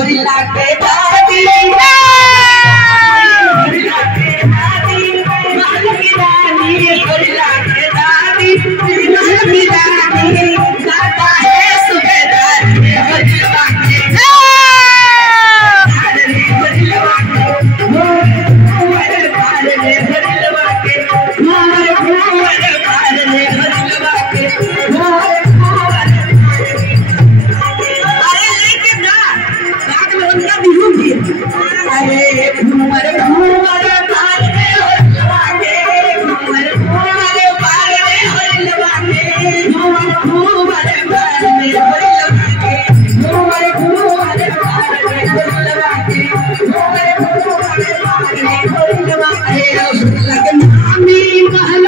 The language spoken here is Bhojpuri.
गोरिल्ला के दादी गोरिल्ला के दादी महल की रानी गोरिल्ला के दादी महल की रानी गाता है सूबेदार गोरिल्ला के गोरिल्ला के मोरे पार रे गोरिल्ला के मोरे पार रे गोरिल्ला के मोरे उनका बिहू भी अरे घूमर घूमर पार रे होलवा के घूमर घूमर पार रे होलवा के घूमर घूमर पार रे होलवा के घूमर घूमर पार रे होलवा के घूमर घूमर पार रे होलवा के लगे नामी महल